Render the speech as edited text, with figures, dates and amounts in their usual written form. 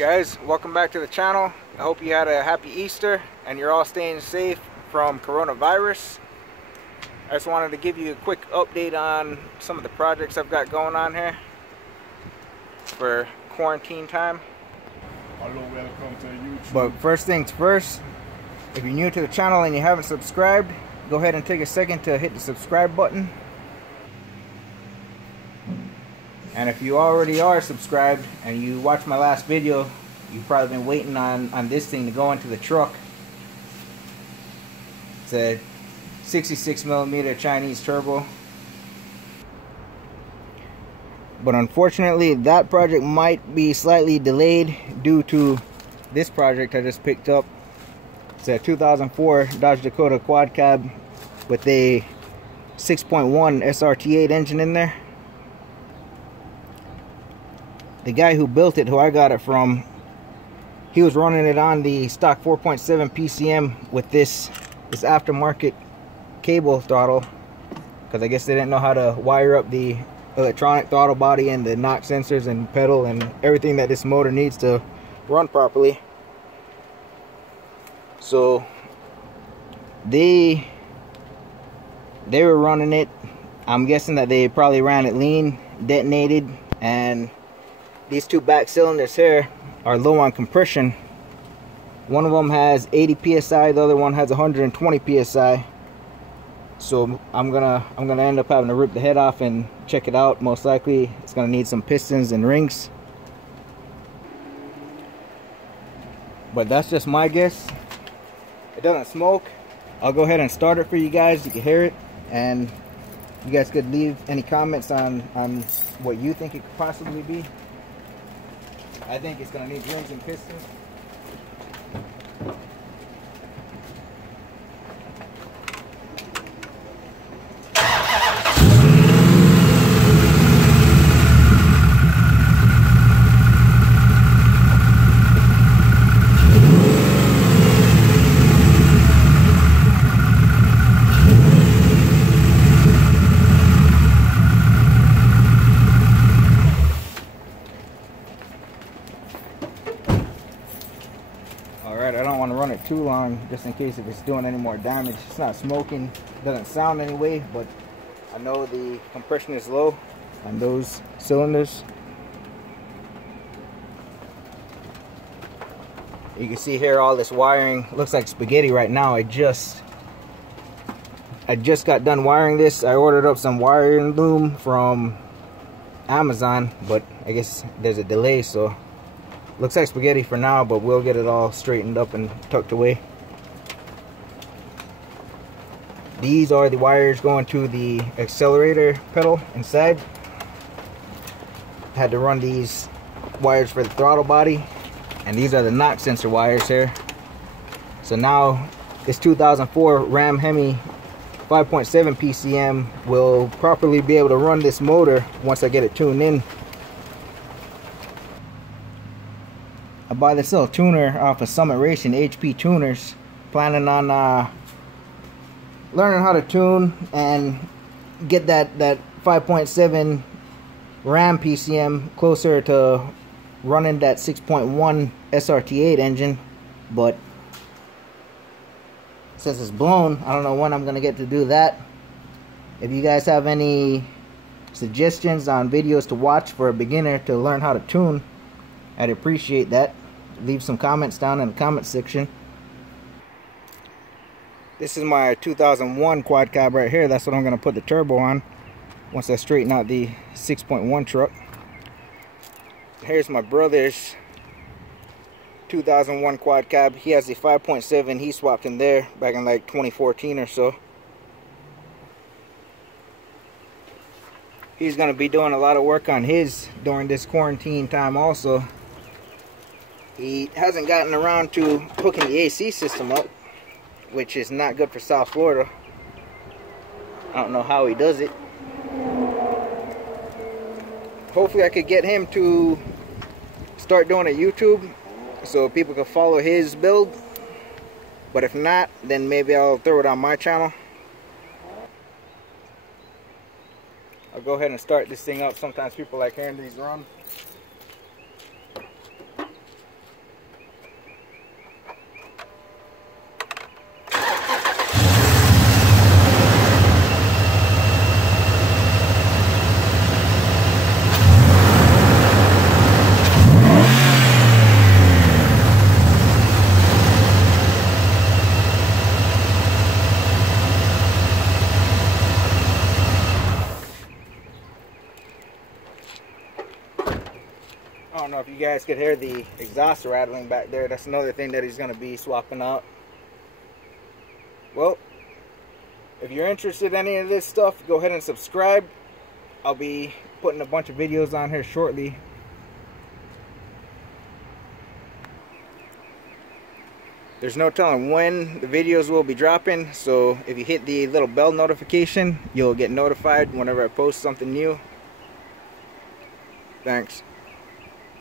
Guys, welcome back to the channel. I hope you had a happy Easter and you're all staying safe from coronavirus. I just wanted to give you a quick update on some of the projects I've got going on here for quarantine time. Hello, welcome to YouTube. But first things first, if you're new to the channel and you haven't subscribed, go ahead and take a second to hit the subscribe button. And if you already are subscribed and you watched my last video, you've probably been waiting on this thing to go into the truck. It's a 66mm Chinese turbo. But unfortunately, that project might be slightly delayed due to this project I just picked up. It's a 2004 Dodge Dakota quad cab with a 6.1 srt8 engine in there. The guy who built it, who I got it from, he was running it on the stock 4.7 PCM with this aftermarket cable throttle, because I guess they didn't know how to wire up the electronic throttle body and the knock sensors and pedal and everything that this motor needs to run properly. So they were running it. I'm guessing that they probably ran it lean, detonated, and these two back cylinders here are low on compression. One of them has 80 psi, the other one has 120 psi. So I'm gonna end up having to rip the head off and check it out. Most likely it's gonna need some pistons and rings, but that's just my guess. It doesn't smoke. I'll go ahead and start it for you guys. You can hear it, and you guys could leave any comments on what you think it could possibly be. I think it's going to need rings and pistons. Alright, I don't want to run it too long just in case if it's doing any more damage. It's not smoking, doesn't sound anyway, but I know the compression is low on those cylinders. You can see here all this wiring looks like spaghetti right now. I just got done wiring this. I ordered up some wiring loom from Amazon, but I guess there's a delay, so looks like spaghetti for now, but we'll get it all straightened up and tucked away. These are the wires going to the accelerator pedal inside. Had to run these wires for the throttle body, and these are the knock sensor wires here. So now this 2004 Ram Hemi 5.7 PCM will properly be able to run this motor once I get it tuned in. I bought this little tuner off of Summit Racing, HP tuners, planning on learning how to tune and get that 5.7 Ram PCM closer to running that 6.1 srt8 engine. But since it's blown, I don't know when I'm gonna get to do that. If you guys have any suggestions on videos to watch for a beginner to learn how to tune, I'd appreciate that. Leave some comments down in the comment section. This is my 2001 quad cab right here. That's what I'm going to put the turbo on once I straighten out the 6.1 truck. Here's my brother's 2001 quad cab. He has the 5.7. He swapped in there back in like 2014 or so. He's going to be doing a lot of work on his during this quarantine time also. He hasn't gotten around to hooking the AC system up, which is not good for South Florida. I don't know how he does it. Hopefully I could get him to start doing a YouTube so people can follow his build. But if not, then maybe I'll throw it on my channel. I'll go ahead and start this thing up. Sometimes people like hearing these run. I don't know if you guys could hear the exhaust rattling back there. That's another thing that he's going to be swapping out. Well, if you're interested in any of this stuff, go ahead and subscribe. I'll be putting a bunch of videos on here shortly. There's no telling when the videos will be dropping, so if you hit the little bell notification, you'll get notified whenever I post something new. Thanks.